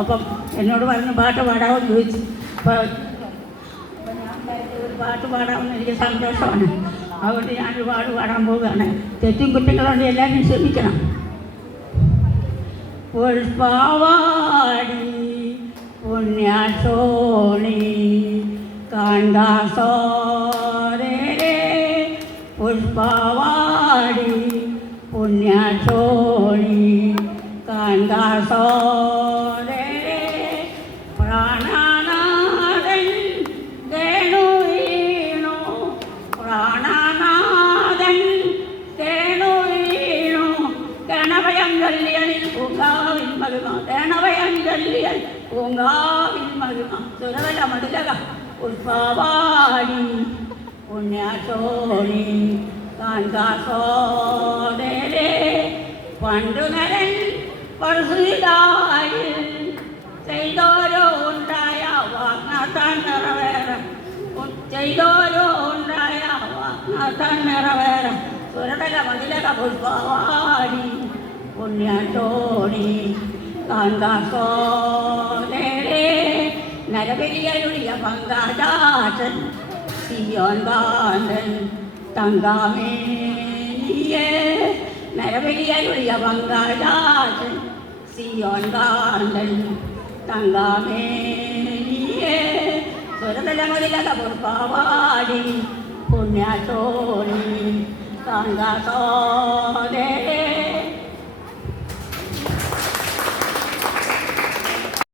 അപ്പം എന്നോട് പറഞ്ഞ് പാട്ട് പാടാമെന്ന് ചോദിച്ചു. അപ്പോൾ ഞാൻ ഒരു പാട്ട് പാടാമെന്ന് എനിക്ക് സന്തോഷമാണ്. അതുകൊണ്ട് ഞാനൊരു പാട്ട് പാടാൻ പോവുകയാണ്. തെറ്റും കുറ്റങ്ങളുണ്ട്, എല്ലാവരും ക്ഷമിക്കണം. പുഷ്പവാടി പുണ്യസോണി കണ്ടാസോരേ പുഷ്പവാടി പുണ്യസോണി കണ്ടാസോരേ പ്രാണനാഥൻ കേണു വീണു പ്രാണനാഥൻ കേണു വീണു ഗണഭയം ചൊല്ലിയനിൽ പൂങ്കാവിൽ മഹിമ ഗണഭയം ചൊല്ലിയൽ പൂങ്കാവിൽ മഹിമ സുരവല മടുലക പുഷ്പവാടി പുണ്യസോണി കാൺകാസോദരേ പണ്ടുനരൻ പരസുതായി ചെയ്തോരോ ഉണ്ടായ വാഗ്നത്താൻ നിറവേറെ ചെയ്തോരോ ഉണ്ടായ വാഗ്നത്താൻ നിറവേറെ സുരതല മതിലക പുഷ്പവാടി പുണ്യസോണി കാൺകാസോദരേ നരബലിയരുളിയ പങ്കാജാസൻ സിയോൻ കാന്തൻ തങ്കമേനിയേ നരബലിയരുളിയ പങ്കാജാസൻ സിയോൻ കാന്തൻ തങ്കമേനിയേ സുരതലമുലിലക പുഷ്പവാടി പുണ്യസോണി കാൺകാസോദരേ